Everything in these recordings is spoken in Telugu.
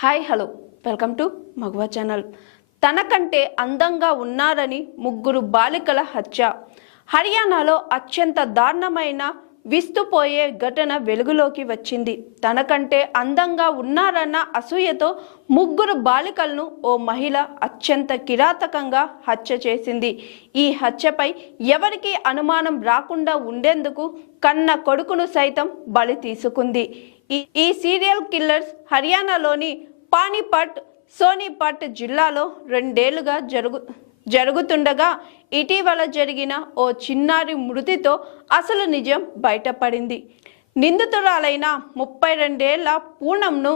Hi hello. వెల్కమ్ టు మగవా ఛానల్. తనకంటే అందంగా ఉన్నారని ముగ్గురు బాలికల హత్య. హర్యానాలో అత్యంత దారుణమైన విస్తుపోయే ఘటన వెలుగులోకి వచ్చింది. తనకంటే అందంగా ఉన్నారన్న అసూయతో ముగ్గురు బాలికలను ఓ మహిళ అత్యంత కిరాతకంగా హత్య చేసింది. ఈ హత్యపై ఎవరికీ అనుమానం రాకుండా ఉండేందుకు కన్న కొడుకును సైతం బలి తీసుకుంది. ఈ ఈ సీరియల్ కిల్లర్స్ హర్యానాలోని పానీపట్ సోనీపట్ జిల్లాలో రెండేళ్ళుగా జరుగు జరుగుతుండగా ఇటీవల జరిగిన ఓ చిన్నారి మృతితో అసలు నిజం బయటపడింది. నిందితురాలైన ముప్పై రెండేళ్ళ పూనంను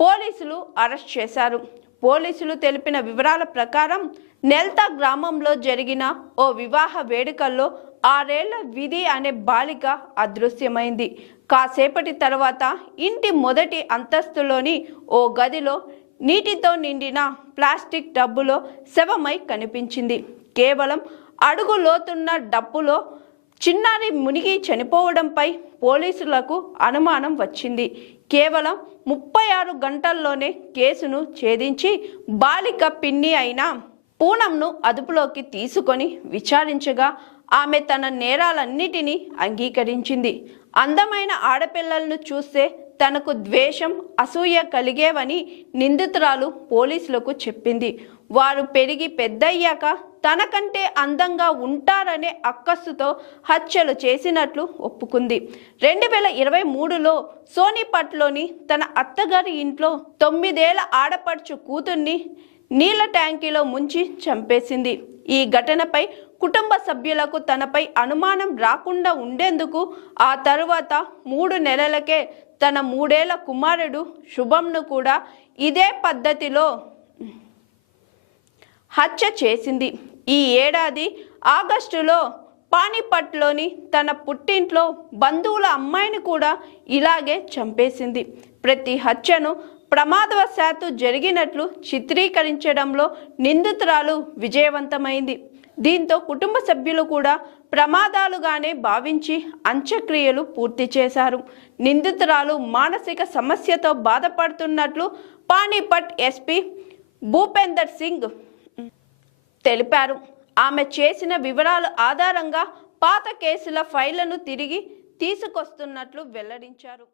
పోలీసులు అరెస్ట్ చేశారు. పోలీసులు తెలిపిన వివరాల ప్రకారం నెల్తా గ్రామంలో జరిగిన ఓ వివాహ వేడుకల్లో ఆరేళ్ళ విధి అనే బాలిక అదృశ్యమైంది. కాసేపటి తర్వాత ఇంటి మొదటి అంతస్తులోని ఓ గదిలో నీటితో నిండిన ప్లాస్టిక్ డబ్బులో శవమై కనిపించింది. కేవలం అడుగు లోతున్న డబ్బులో చిన్నారి మునిగి చనిపోవడంపై పోలీసులకు అనుమానం వచ్చింది. కేవలం ముప్పై ఆరు గంటల్లోనే కేసును ఛేదించి బాలిక పిన్ని అయిన పూనంను అదుపులోకి తీసుకొని విచారించగా ఆమె తన నేరాలన్నిటినీ అంగీకరించింది. అందమైన ఆడపిల్లలను చూస్తే తనకు ద్వేషం అసూయ కలిగేవని నిందితురాలు పోలీసులకు చెప్పింది. వారు పెరిగి పెద్దయ్యాక తనకంటే అందంగా ఉంటారనే అక్కస్సుతో హత్యలు చేసినట్లు ఒప్పుకుంది. రెండు వేల ఇరవై మూడులో సోనిపట్లోని తన అత్తగారి ఇంట్లో తొమ్మిదేళ్ళ ఆడపడుచు కూతుర్ని నీళ్ళ ట్యాంకీలో ముంచి చంపేసింది. ఈ ఘటనపై కుటుంబ సభ్యులకు తనపై అనుమానం రాకుండా ఉండేందుకు ఆ తరువాత మూడు నెలలకే తన మూడేళ్ళ కుమారుడు శుభంను కూడా ఇదే పద్ధతిలో హత్య చేసింది. ఈ ఏడాది ఆగస్టులో పానీపట్లోని తన పుట్టింట్లో బంధువుల అమ్మాయిని కూడా ఇలాగే చంపేసింది. ప్రతి హత్యను ప్రమాదవశాత్తు జరిగినట్లు చిత్రీకరించడంలో నిందితురాలు విజయవంతమైంది. దీంతో కుటుంబ సభ్యులు కూడా ప్రమాదాలుగానే భావించి అంత్యక్రియలు పూర్తి చేశారు. నిందితురాలు మానసిక సమస్యతో బాధపడుతున్నట్లు పానీపట్ ఎస్పీ భూపేందర్ సింగ్ తెలిపారు. ఆమె చేసిన వివరాల ఆధారంగా పాత కేసుల ఫైళ్ళను తిరిగి తీసుకొస్తున్నట్లు వెల్లడించారు.